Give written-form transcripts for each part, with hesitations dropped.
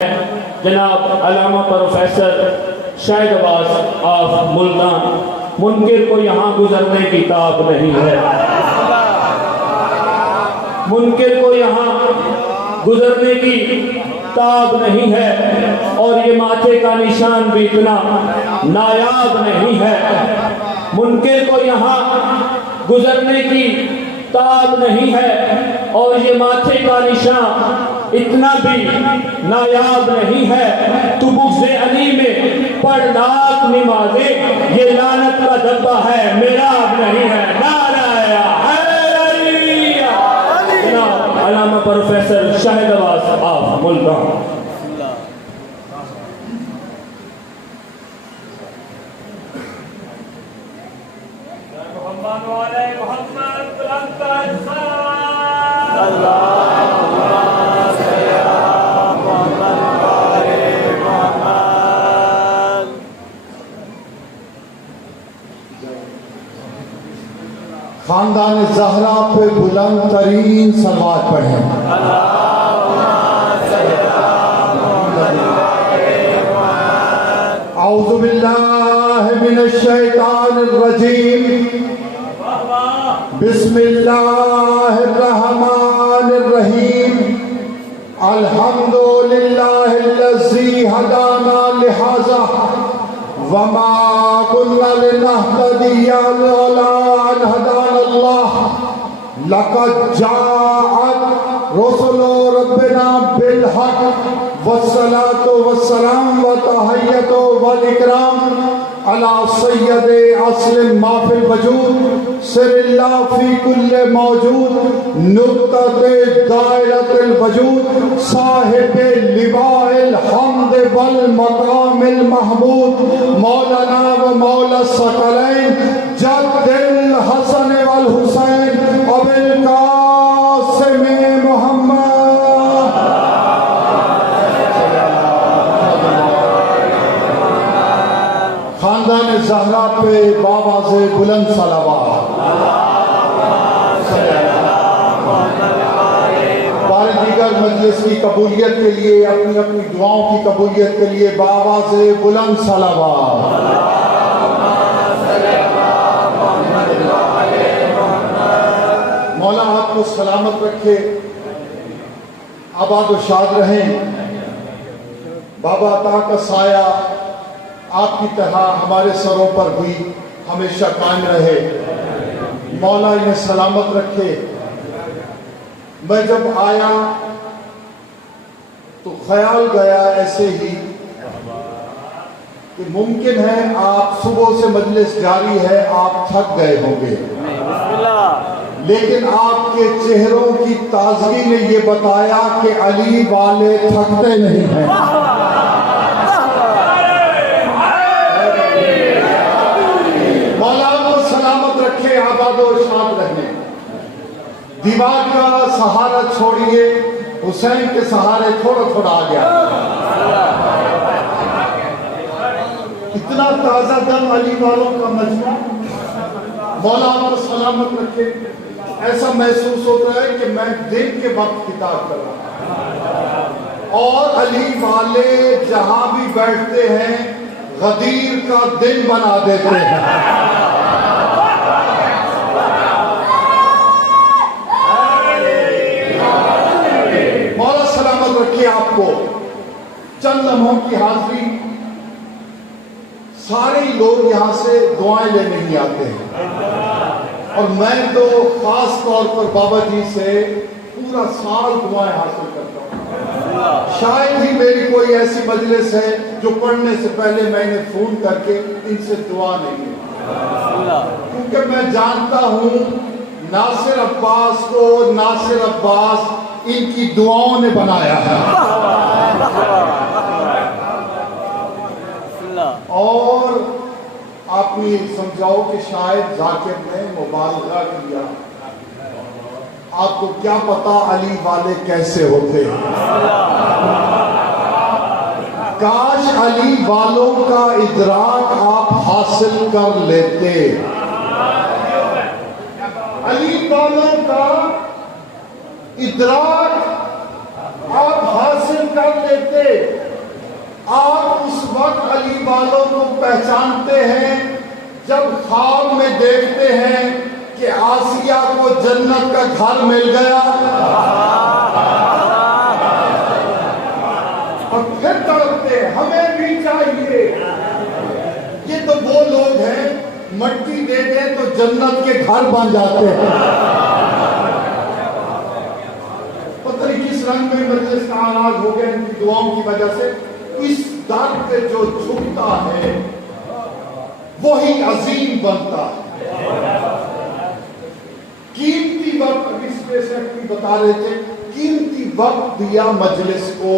جناب علامہ professor Shahid Abbas of Multan, منکر کو یہاں گزرنے کی تاب نہیں ہے، منکر کو یہاں گزرنے کی تاب نہیں ہے، اور یہ ماتھے کا نشان بھی اتنا نایاب نہیں ہے، منکر کو یہاں گزرنے کی تاب نہیں ہے، اور یہ ماتھے کا نشان اتنا بھی نایاب نہیں ہے۔ تو بغض علی میں پڑھ لاکھ نمازیں، یہ لعنت کا دبا ہے، میرا اب نہیں ہے۔ نعرہ حیدریہ۔ جناب علامہ professor Shahid Abbas of Multan. خاندان زہرا پہ بلند ترین صلوات پڑھیں۔ اعوذ باللہ من الشیطان الرجیم، بسم اللہ الرحمن الرحیم، الحمدللہ الذی ہدانا لہذا وما كنا لنهتدي لولا أن هدانا الله لقد جاءت رسل ربنا بالحق والصلاة والسلام والتحية والإكرام على سيد أصل ما في الوجود سر الله في كل موجود نقطة دائرة الوجود صاحب لواء الحمد والمقام المحمود مولانا و مولا الثقلین جد الحسن والحسین ابو القاسم محمد۔ خاندان زہرا پہ بآواز بلند صلوات۔ بار دیگر مجلس کی قبولیت کے لیے، اپنی اپنی دعاؤں کی قبولیت کے لیے بآواز بلند صلوات۔ مولا آپ کو سلامت رکھے، آباد و شاد رہیں، بابا عطا کا سایہ آپ کی طرح ہمارے سروں پر بھی ہمیشہ قائم رہے، مولا انہیں سلامت رکھے۔ میں جب آیا تو خیال گیا ایسے ہی کہ ممکن ہے آپ صبح سے مجلس جاری ہے، آپ تھک گئے ہوں گے، لیکن آپ کے چہروں کی تازگی نے یہ بتایا کہ علی والے تھکتے نہیں ہیں۔ مولا آپ کو سلامت رکھے، آباد و شاد رہنے۔ دیوار کا سہارا چھوڑیے، حسین کے سہارے تھوڑا تھوڑا آ گیا۔ اتنا تازہ دم علی والوں کا مجمع، مولا آپ کو سلامت رکھے۔ ایسا محسوس ہوتا ہے کہ میں دن کے وقت خطاب کر رہا ہوں، اور علی والے جہاں بھی بیٹھتے ہیں غدیر کا دن بنا دیتے ہیں۔ مولا سلامت رکھے آپ کو۔ چند لمحوں کی حاضری، سارے لوگ یہاں سے دعائیں لینے ہی آتے ہیں، اور میں تو خاص طور پر بابا جی سے پورا سال دعائیں حاصل کرتا ہوں۔ شاید ہی میری کوئی ایسی مجلس ہے جو پڑھنے سے پہلے میں نے فون کر کے ان سے دعا نہیں ہے، کیونکہ میں جانتا ہوں ناصر عباس کو ناصر عباس ان کی دعاؤں نے بنایا ہے۔ اور آپ نے سمجھاؤ کہ شاید ذاکر نے مبالغہ کیا، آپ کو کیا پتا علی والے کیسے ہوتے ہیں۔ کاش علی والوں کا ادراک آپ حاصل کر لیتے، علی والوں کا ادراک آپ حاصل کر لیتے آپ اس وقت علی والوں کو پہچانتے ہیں جب خواب میں دیکھتے ہیں کہ آسیہ کو جنت کا گھر مل گیا اور پھر تڑپتے ہمیں بھی چاہیے. یہ تو وہ لوگ ہیں مٹی دے دیں تو جنت کے گھر بن جاتے ہیں. پتہ نہیں کس رنگ میں مجلس کا آغاز ہو گیا ان کی دعاؤں کی وجہ سے. اس در پہ جو جھکتا ہے وہی عظیم بنتا ہے. قیمتی وقت ابھی اسپیسیفکلی بتا رہے تھے, قیمتی وقت دیا مجلس کو.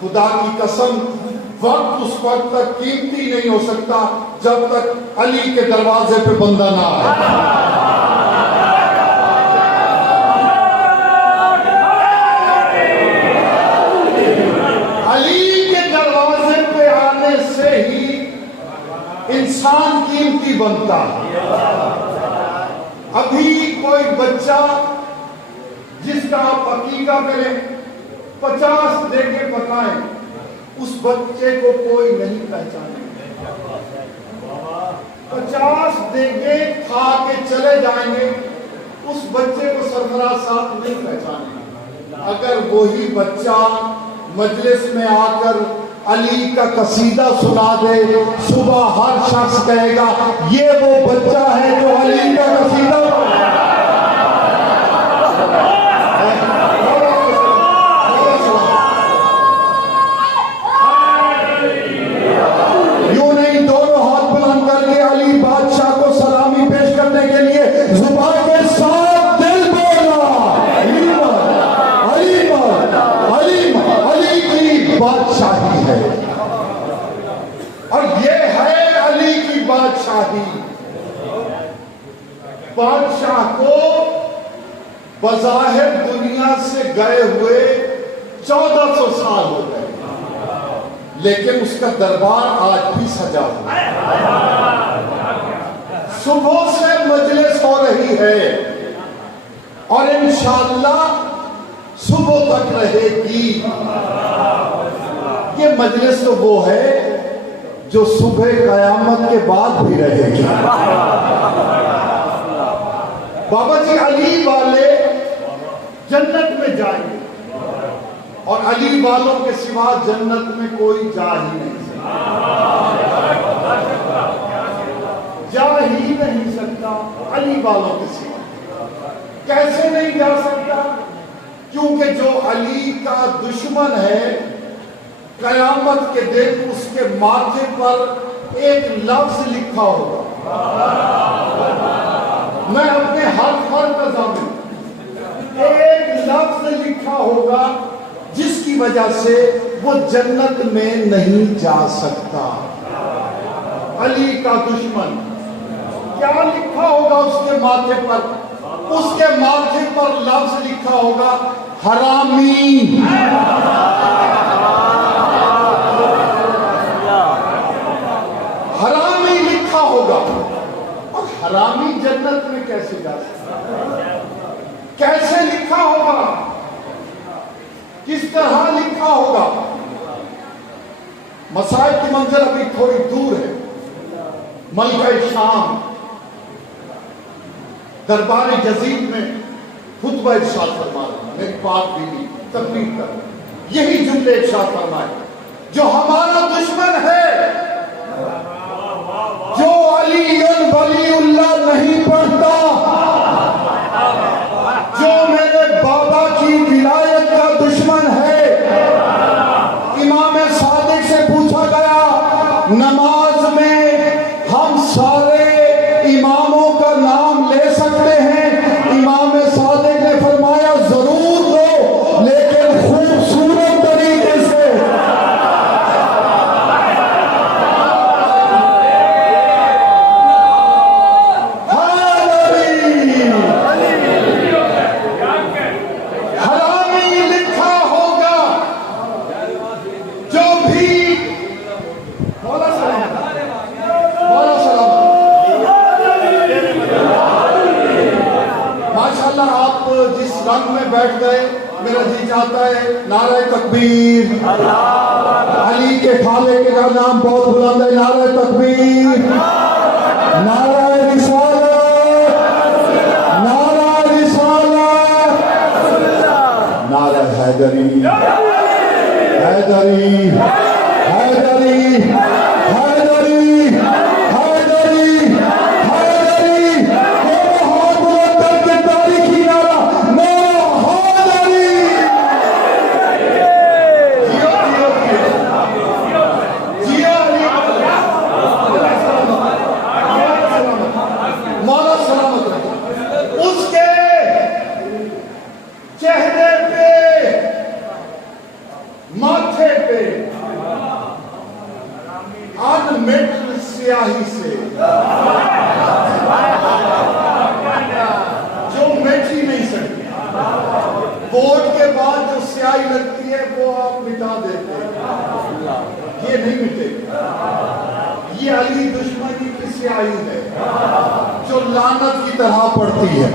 خدا کی قسم وقت اس وقت تک قیمتی نہیں ہو سکتا جب تک علی کے دروازے پہ بندہ نہ آئے. علی کے دروازے پہ آنے سے ہی انسان قیمتی بنتا ہے. ابھی کوئی بچہ جس کا آپ عقیقہ کریں 50 دے کے بتائیں اس بچے کو کوئی نہیں پہچانے. 50 دیگے کھا کے چلے جائیں گے اس بچے کو سرفراز صاحب نہیں پہچانے. اگر وہی بچہ مجلس میں آ کر علی کا قصیدہ سنا دے صبح ہر شخص کہے گا یہ وہ بچہ ہے جو علی کا قصیدہ. یوں نہیں دونوں ہاتھ بلند کر کے علی بادشاہ کو سلامی پیش کرنے کے لیے زبان کے ساتھ دل بولا علی کی بادشاہی ہے. اور یہ ہے علی کی بادشاہی. بادشاہ کو بظاہر دنیا سے گئے ہوئے 1400 سال ہو گئے لیکن اس کا دربار آج بھی سجا ہوا ہے. صبح سے مجلس ہو رہی ہے اور انشاءاللہ صبح تک رہے گی. یہ مجلس تو وہ ہے جو صبح قیامت کے بعد بھی رہے گی. بابا جی علی والے جنت میں جائیں گے اور علی والوں کے سوا جنت میں کوئی جا ہی نہیں سکتا علی والوں کے سوا. کیسے نہیں جا سکتا؟ کیونکہ جو علی کا دشمن ہے قیامت کے دن اس کے ماتھے پر ایک لفظ لکھا ہوگا. میں اپنے ہاتھ پر ضامن ایک لفظ لکھا ہوگا جس کی وجہ سے وہ جنت میں نہیں جا سکتا. علی کا دشمن کیا لکھا ہوگا اس کے ماتھے پر؟ اس کے ماتھے پر لفظ لکھا ہوگا حرامی. حرامی لکھا ہوگا. اور حرامی جنت میں کیسے جا سکتا؟ کیسے لکھا ہوگا؟ کس طرح لکھا ہوگا؟ مسائل کی منزل ابھی تھوڑی دور ہے. ملکہ شام دربار یزید میں خطبہ ارشاد فرما رہا ہے. میری پاک بیوی تقریر کر یہی جملے ارشاد فرمائے جو ہمارا دشمن ہے جو علی ولی اللہ نہیں پڑھتا جو میرے بابا کی ولایت کا دشمن ہے. امام صادق سے پوچھا گیا نماز میں ہم سارے اماموں کا نام لے سکتے ہیں؟ امام صادق نے فرمایا ضرور دو لیکن خوبصورت طریقے سے. حرامی لکھا ہوگا جو بھی مولا صاحب تکبیر, علی کے خالے کا نام بہت بلند ہے, نعرہ تکبیر, نعرہ رسالت, نعرہ رسالت, نعرہ حیدری, حیدری, حیدری, حیدری, حیدری, حیدری, بہت بلند کر کے تاریخی نعرہ, نعرہ حیدری. مولا سلامت رہے. اس کے چہرے پہ, ماتھے پہ انمٹ سیاہی سے جو مٹ ہی نہیں سکتی, ووٹ کے بعد جو سیاہی لگتی ہے وہ آپ مٹا دیتے ہیں, یہ نہیں مٹے گی. یہ علی دشمنی کی سیاہی ہے جو لعنت کی طرح پڑتی ہے,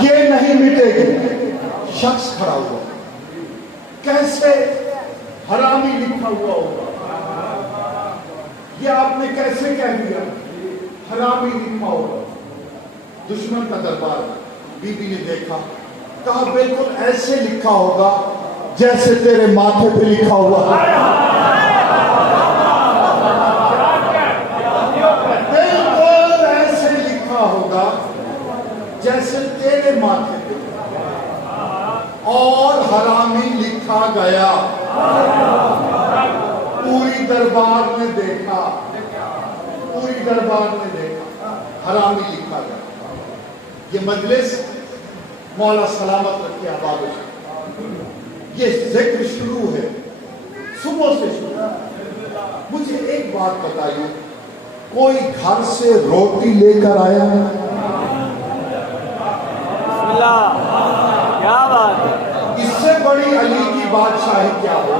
یہ نہیں مٹے گی. شخص کھڑا ہوا, کیسے حرامی لکھا ہوا ہوگا, یہ آپ نے کیسے کہہ دیا حرامی لکھا ہوگا. دشمن کا دربار, بی بی نے دیکھا, کہا بالکل ایسے لکھا ہوگا جیسے تیرے ماتھے پہ لکھا ہوا ہے, بالکل ایسے لکھا ہوگا جیسے تیرے ماتھے پہ, اور حرامی لکھا گیا. پوری دربار نے دیکھا, پوری دربار نے دیکھا, حرامی لکھا گیا. یہ مجلس مولا سلامت رکھے آباد ہو. یہ ذکر شروع ہے, صبح سے شروع. مجھے ایک بات بتائیے, کوئی گھر سے روٹی لے کر آیا؟ کیا بات ہے, اس سے بڑی علی کی بادشاہی کیا ہو.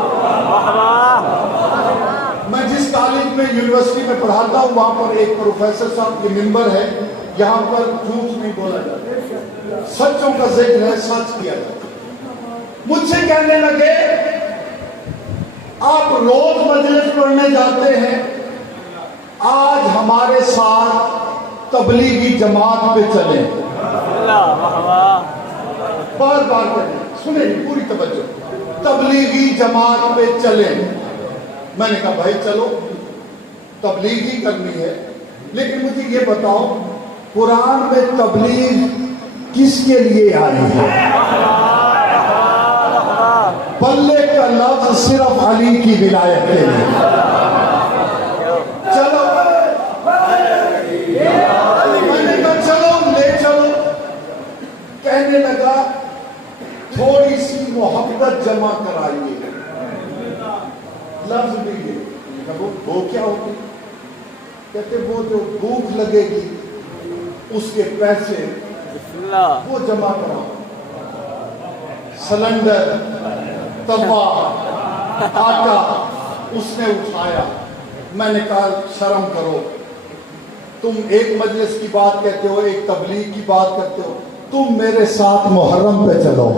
میں جس کالج میں یونیورسٹی میں پڑھاتا ہوں وہاں پر ایک پروفیسر صاحب کے ممبر ہے, یہاں پر جھوٹ نہیں بولا جاتا, سچوں کا ذکر ہے, سچ کیا جاتا. مجھ سے کہنے لگے آپ روز مجلس پڑھنے جاتے ہیں, آج ہمارے ساتھ تبلیغی جماعت پہ چلیں. بار بار کریں, سنیں پوری توجہ, تبلیغی جماعت پہ چلیں. میں نے کہا بھائی چلو, تبلیغ ہی کرنی ہے, لیکن مجھے یہ بتاؤ قرآن میں تبلیغ کس کے لیے آئی ہے؟ پلے کا لفظ صرف علی کی ولایت کے لیے. چلو, میں نے کہا چلو لے چلو. کہنے لگا تھوڑی سی محبت جمع کرائیے. لفظ بھی یہ, وہ کیا ہوتی؟ کہتے وہ جو بھوک لگے گی اس کے پیسے وہ جمع کراؤ. سلنڈر, توا, آٹا اس نے اٹھایا. میں نے کہا شرم کرو, تم ایک مجلس کی بات کہتے ہو, ایک تبلیغ کی بات کرتے ہو, تم میرے ساتھ محرم پہ چلو.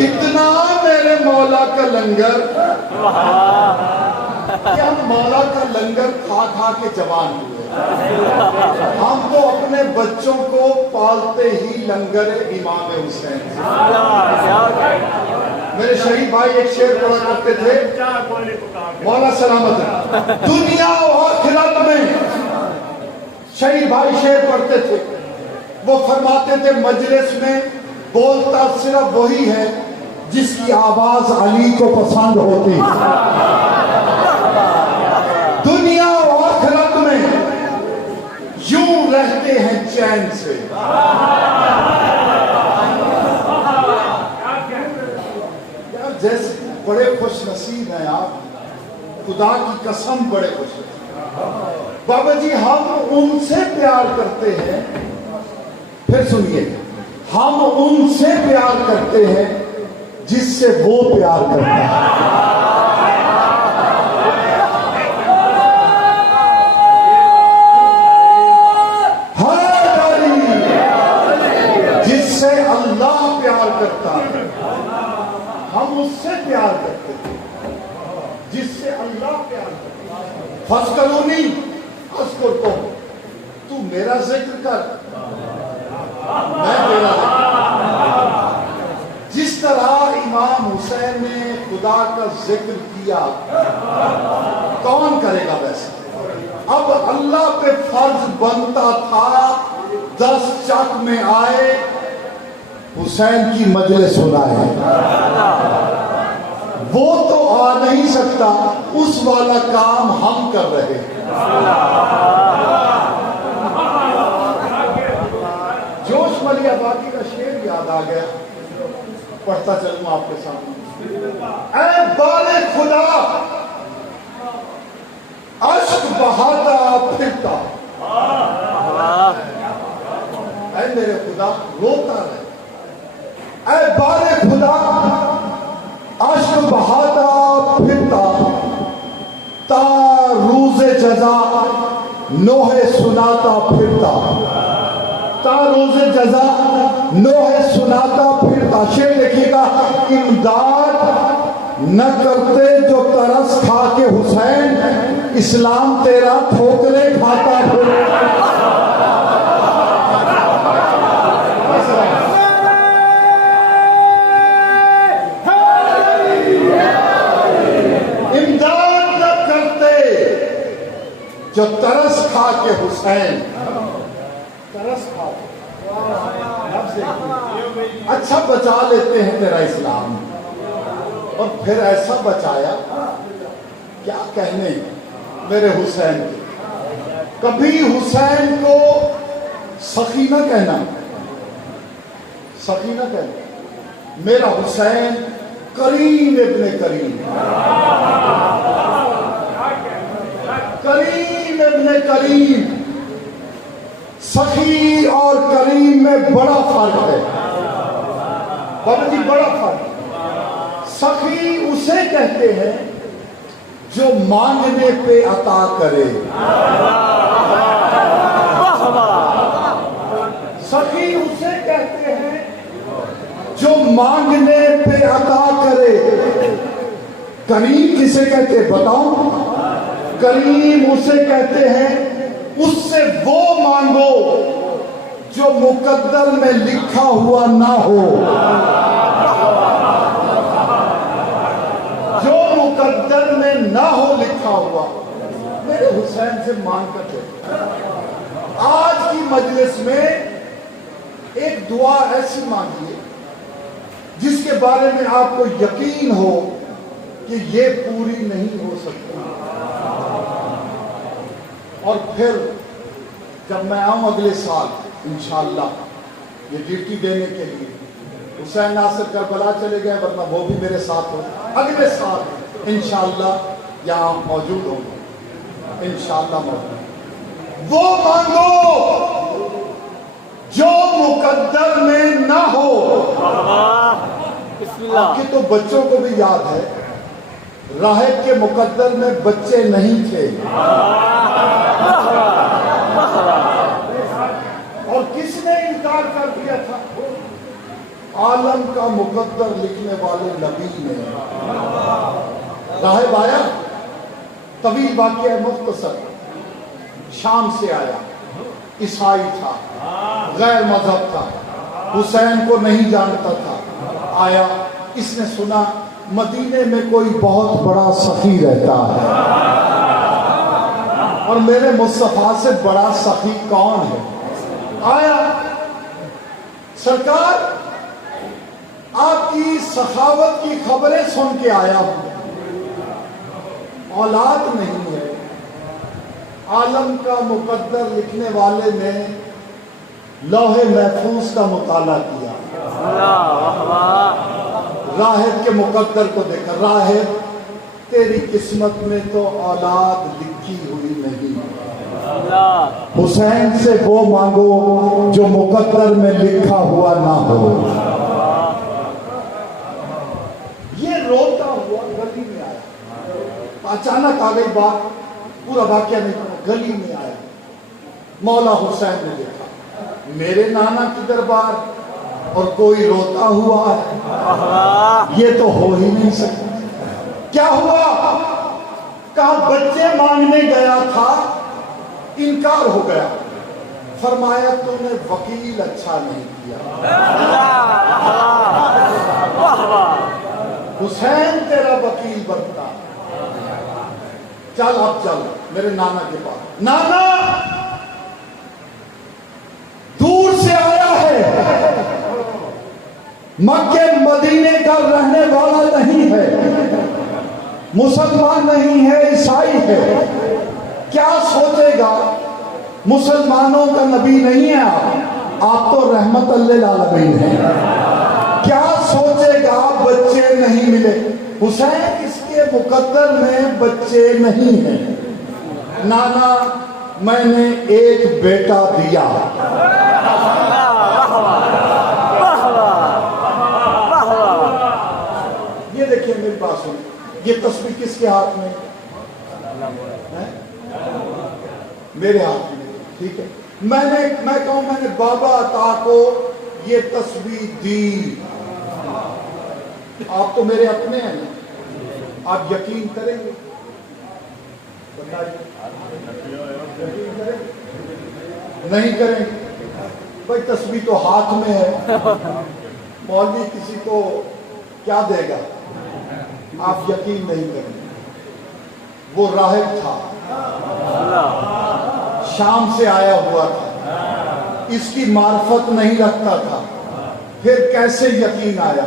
اتنا میرے مولا کا لنگر کہ ہم مولا کا لنگر کھا کھا کے جوان ہوئے. ہم تو اپنے بچوں کو پالتے ہی لنگر امام حسین. میرے شہید بھائی ایک شعر پڑھا کرتے تھے, مولا سلامت ہے, دنیا و آخرت میں شہید بھائی شعر پڑھتے تھے. وہ فرماتے تھے مجلس میں بولتا صرف وہی ہے جس کی آواز علی کو پسند ہوتی. دنیا و آخرت میں یوں رہتے ہیں چین سے. یار جیسے بڑے خوش نصیب ہیں آپ, خدا کی قسم بڑے خوش نصیب. بابا جی ہم ان سے پیار کرتے ہیں, پھر سنیے, ہم ان سے پیار کرتے ہیں جس سے وہ پیار کرتا ہے. فَاسْكَرُونِي أَذْكُرْكُمْ، تو میرا ذکر کر، میں تیرا ذکر۔ جس طرح امام حسین نے خدا کا ذکر کیا، کون کرے گا ویسے؟ اب اللہ پہ فرض بنتا تھا 10 چک میں آئے حسین کی مجلس سنائے، وہ تو آ نہیں سکتا، اس والا کام ہم کر رہے ہیں۔ جوش ملیا باقی کا شعر یاد آ گیا، پڑھتا چلوں آپ کے سامنے۔ اے بال خدا اشک بہاتا پھرتا، اے میرے خدا روتا رہے، اے بال خدا اشک بہاتا پھرتا، تا روز جزا نوحے سناتا پھرتا، تا روز جزا نوحے سناتا پھرتا۔ شعر دیکھیے گا، امداد نہ کرتے جو ترس کھا کے حسین، اسلام تیرا ٹھوکرے کھاتا پھرتا۔ امداد نہ کرتے جو ترس کھا کے حسین، ترس کھا کے، اچھا بچا لیتے ہیں تیرا اسلام، اور پھر ایسا بچایا کیا کہنے میرے حسین کے۔ کبھی حسین کو سخی نہ کہنا، سخی نہ کہنا، میرا حسین کریم ابن کریم، کریم ابن کریم۔ سخی اور کریم میں بڑا فرق ہے، بابا جی بڑا فرق۔ سخی اسے کہتے ہیں جو مانگنے پہ عطا کرے، سخی اسے کہتے ہیں جو مانگنے پہ عطا کرے۔ کریم کسے کہتے ہیں بتاؤ؟ کریم اسے کہتے ہیں اس سے وہ مانگو جو مقدر میں لکھا ہوا نہ ہو، جو مقدر میں نہ ہو لکھا ہوا، میرے حسین سے مانگ کر دے۔ آج کی مجلس میں ایک دعا ایسی مانگیے جس کے بارے میں آپ کو یقین ہو کہ یہ پوری نہیں ہو سکتی، اور پھر جب میں آؤں اگلے سال انشاءاللہ یہ ڈیوٹی دینے کے لیے، حسین ناصر کربلا چلے گئے ورنہ وہ بھی میرے ساتھ ہو، اگلے سال انشاءاللہ یہاں موجود ہوں، انشاءاللہ موجود۔ وہ مانگو جو مقدر میں نہ ہو۔ آپ کے تو بچوں کو بھی یاد ہے، راہب کے مقدر میں بچے نہیں تھے، اور کس نے انکار کر دیا تھا؟ عالم کا مقدر لکھنے والے نبی نے۔ راہب آیا، طویل واقعہ مختصر، شام سے آیا، عیسائی تھا، غیر مذہب تھا، حسین کو نہیں جانتا تھا، آیا، اس نے سنا مدینے میں کوئی بہت بڑا سخی رہتا ہے، اور میرے مصطفیٰ سے بڑا سخی کون ہے؟ آیا، سرکار آپ کی سخاوت کی خبریں سن کے آیا ہوں، اولاد نہیں ہے، عالم کا مقدر لکھنے والے نے لوح محفوظ کا مطالعہ کیا، راہب کے مقدر کو دیکھا، راہب تیری قسمت میں تو اولاد لکھی ہوئی نہیں، حسین سے وہ مانگو جو مقدر میں لکھا ہوا نہ ہو۔ یہ روتا ہوا گلی میں آیا، اچانک آ گئی بات، پورا واقعہ نہیں پڑا، گلی میں آیا، مولا حسین نے دیکھا میرے نانا کی دربار اور کوئی روتا ہوا ہے، یہ تو ہو ہی نہیں سکتا، کیا ہوا؟ کہا بچے مانگنے گیا تھا، انکار ہو گیا، فرمایا تو نے وکیل اچھا نہیں کیا، حسین تیرا وکیل بنتا، چل اب چل میرے نانا کے پاس۔ نانا دور سے آیا ہے، مکے مدینے کا رہنے والا نہیں ہے، مسلمان نہیں ہے، عیسائی ہے، کیا سوچے گا؟ مسلمانوں کا نبی نہیں ہے آپ تو رحمت للعالمین ہیں، کیا سوچے گا بچے نہیں ملے؟ حسین اس کے مقدر میں بچے نہیں ہیں، نانا میں نے ایک بیٹا دیا۔ یہ دیکھیں میری بات سنیں، یہ تسبیح کس کے ہاتھ میں؟ میرے ہاتھ میں، ٹھیک ہے؟ میں کہوں میں نے بابا عطا کو یہ تسبیح دی، آپ تو میرے اپنے ہیں نا، آپ یقین کریں گے؟ نہیں کریں گے؟ بھائی تسبیح تو ہاتھ میں ہے، مولوی کسی کو کیا دے گا؟ آپ یقین نہیں کریں گے۔ وہ راہب تھا، شام سے آیا ہوا تھا، اس کی معرفت نہیں رکھتا تھا، پھر کیسے یقین آیا؟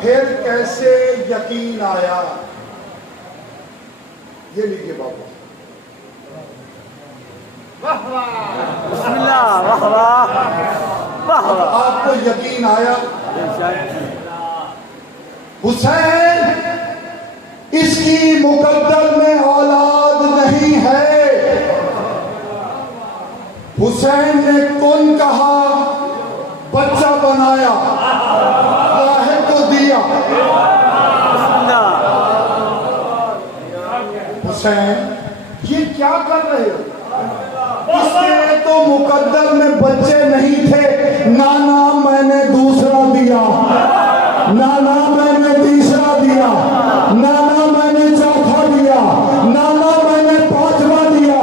پھر کیسے یقین آیا؟ یہ لیجیے بابا، بسم اللہ، واہ واہ واہ، آپ کو یقین آیا؟ حسین اس کی مقدر میں اولاد نہیں ہے، حسین نے کن کہا، بچہ بنایا، راہب کو دیا۔ حسین یہ کیا کر رہے ہو؟ اس کے تو مقدر میں بچے نہیں تھے، نانا میں نے دوسرا دیا، نانا میں نے تیسرا دیا، نانا میں نے چوتھا دیا، نانا میں نے پانچواں دیا،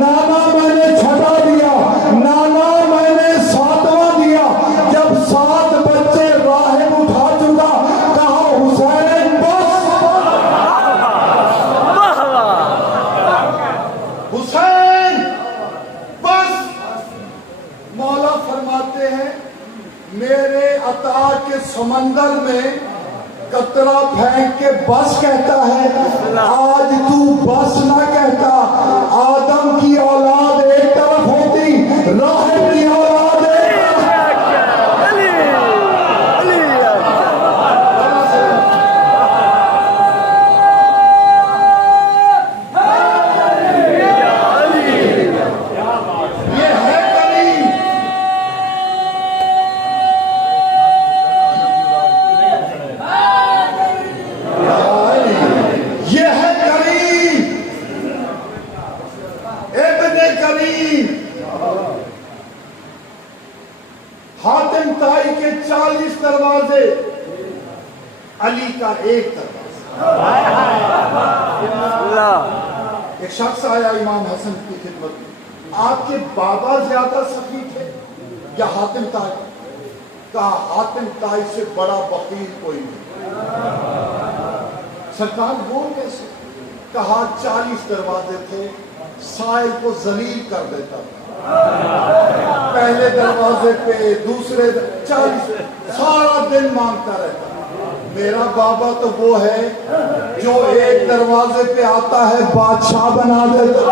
نانا میں نے چھٹا دیا، نانا میں نے ساتواں دیا۔ جب 7 بچے راہب اٹھا چکا، کہا حسین بس، حسین بس۔ مولا فرماتے ہیں میرے عطا کے سمندر میں قطرہ پھینک کے بس کہتا ہے، آج تو بس نہ کہتا۔ آدم کی اولاد ایک طرف ہوتی، راہب کی اولاد ایک حاتم طائی کے 40 دروازے، علی کا ایک دروازہ۔ ایک شخص آیا امام حسن کی خدمت میں، آپ کے بابا زیادہ سخی تھے یا حاتم طائی؟ کہا حاتم طائی سے بڑا بخیل کوئی نہیں۔ سرکار وہ کیسے؟ کہا 40 دروازے تھے، سائل کو ذلیل کر دیتا تھا، پہلے دروازے پہ، دوسرے 40، سارا دن مانگتا رہتا۔ میرا بابا تو وہ ہے جو ایک دروازے پہ آتا ہے بادشاہ بنا دیتا،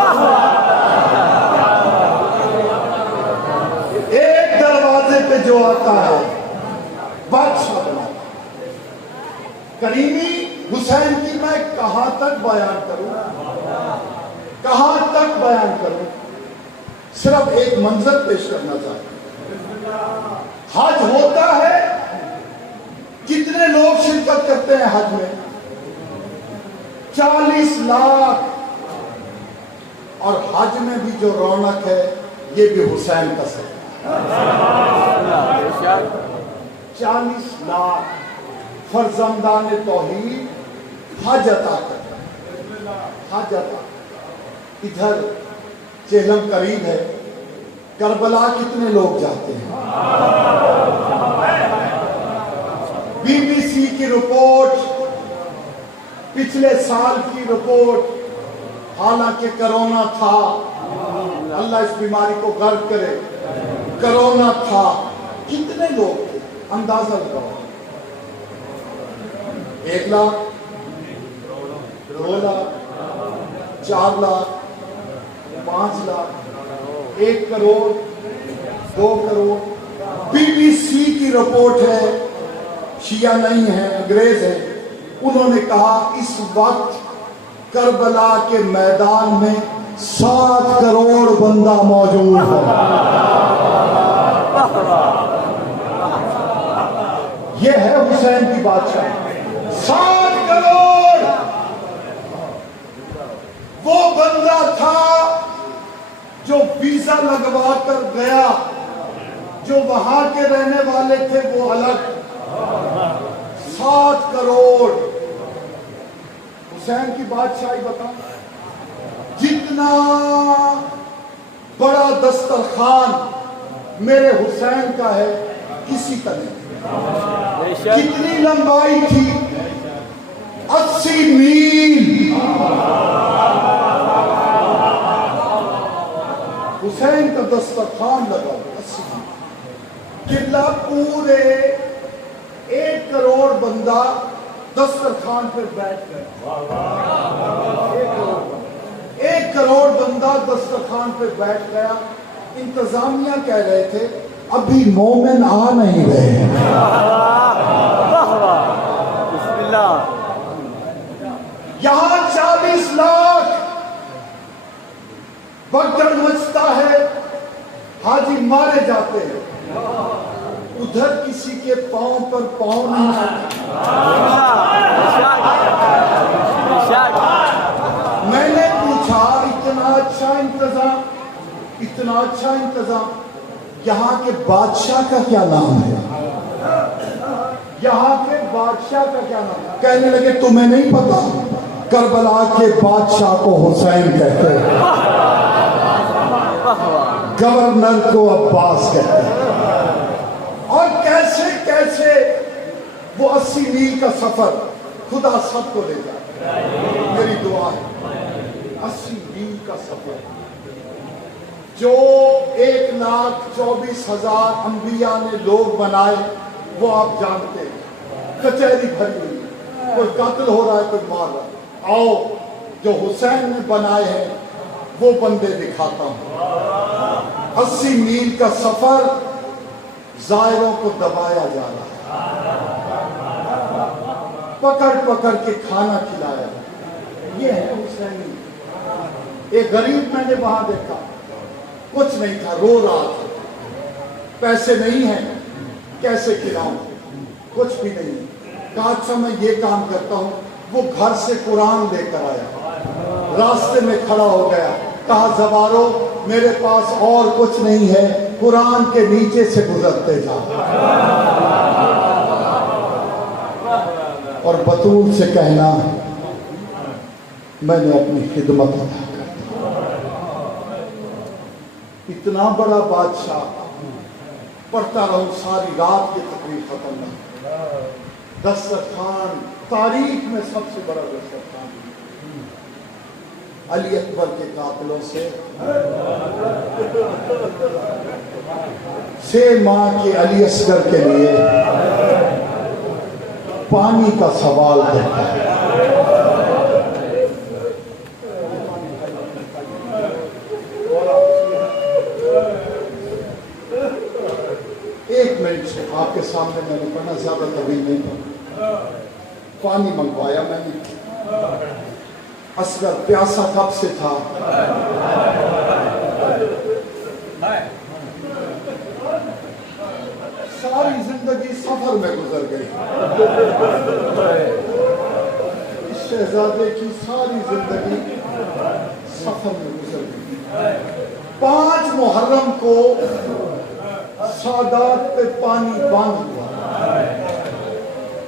ایک دروازے پہ جو آتا ہے بادشاہ بنا دیتا۔ کریمی حسین کی میں کہاں تک بیان کروں، کہاں تک بیان کروں؟ صرف ایک منظر پیش کرنا چاہتا ہوں۔ حج ہوتا ہے، کتنے لوگ شرکت کرتے ہیں حج میں؟ 40 لاکھ۔ اور حج میں بھی جو رونق ہے یہ بھی حسین کا صدقہ ہے۔ 40 لاکھ فرزندان توحید حج عطا کرتا، حج عطا۔ ادھر چہلم قریب ہے، کربلا کتنے لوگ جاتے ہیں؟ بی بی سی کی رپورٹ، پچھلے سال کی رپورٹ، حالانکہ کرونا تھا، اللہ اس بیماری کو غرق کرے، کرونا تھا، کتنے لوگ تھے اندازہ لگاؤ؟ 1 lakh, 2 lakh, 4 lakh, 5 lakh, 1 crore, 2 crore. B B C کی رپورٹ ہے، شیعہ نہیں ہے، انگریز ہے، انہوں نے کہا اس وقت کربلا کے میدان میں 7 کروڑ بندہ موجود ہے۔ یہ ہے حسین کی بادشاہ، 7 کروڑ۔ وہ بندہ تھا جو ویزا لگوا کر گیا، جو وہاں کے رہنے والے تھے وہ الگ، 7 کروڑ۔ حسین کی بادشاہی بتا، جتنا بڑا دسترخوان میرے حسین کا ہے کسی کا نہیں۔ کتنی لمبائی تھی؟ 80 میل۔ حسین کا دسترخوان لگا 80 میل۔ قلعہ پورے 1 کروڑ بندہ دسترخوان پہ بیٹھ گیا، 1 کروڑ بندہ دسترخوان پہ بیٹھ گیا۔ انتظامیہ کہہ رہے تھے ابھی مومن آ نہیں رہے۔ بسم اللہ۔ یہاں 40 لاکھ بگڑ مچتا ہے، حاجی مارے جاتے ہیں، ادھر کسی کے پاؤں پر پاؤں نہیں آتے۔ میں نے پوچھا اتنا اچھا انتظام، اتنا اچھا انتظام، یہاں کے بادشاہ کا کیا نام ہے؟ یہاں کے بادشاہ کا کیا نام ہے؟ کہنے لگے تمہیں نہیں پتا، کربلا کے بادشاہ کو حسین کہتے ہیں، گورنر کو عباس کہتے ہیں۔ اور کیسے کیسے وہ 80 میل کا سفر، خدا سب کو لے جائے، میری دعا ہے 80 میل کا سفر جو 1,24,000 انبیاء نے لوگ بنائے، وہ آپ جانتے ہیں، کچہری بھری ہوئی، کوئی قتل ہو رہا ہے، کوئی مار رہا ہے۔ آؤ جو حسین نے بنائے ہیں وہ بندے دکھاتا ہوں۔ 80 میل کا سفر، زائروں کو دبایا جا رہا ہے، پکڑ پکڑ کے کھانا کھلایا، یہ ہے حسینی۔ ایک غریب میں نے وہاں دیکھا، کچھ نہیں تھا، رو رہا تھا، پیسے نہیں ہیں، کیسے کھلاؤں، کچھ بھی نہیں۔ کہا اچھا میں یہ کام کرتا ہوں، وہ گھر سے قرآن لے کر آیا، راستے میں کھڑا ہو گیا، کہا زوارو میرے پاس اور کچھ نہیں ہے، قرآن کے نیچے سے گزرتے جا، اور بطول سے کہنا میں نے اپنی خدمت ادا کر دی۔ اتنا بڑا بادشاہ، پڑھتا رہوں ساری رات کی تقریر ختم نہ۔ دسترخوان تاریخ میں سب سے بڑا دسترخوان علی اکبر کے قاتلوں سے 6 ماہ کے علی اصغر کے لیے پانی کا سوال کرتا ہے۔ ایک منٹ سے آپ کے سامنے میں نے پڑھنا، زیادہ طویل نہیں پڑھا، پانی منگوایا میں نے۔ اصغر پیاسا کب سے تھا؟ ساری زندگی سفر میں گزر گئی، اس شہزادے کی ساری زندگی سفر میں گزر گئی۔ 5 محرم کو سادات پہ پانی بند ہوا،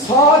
7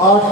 8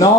9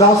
10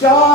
4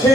6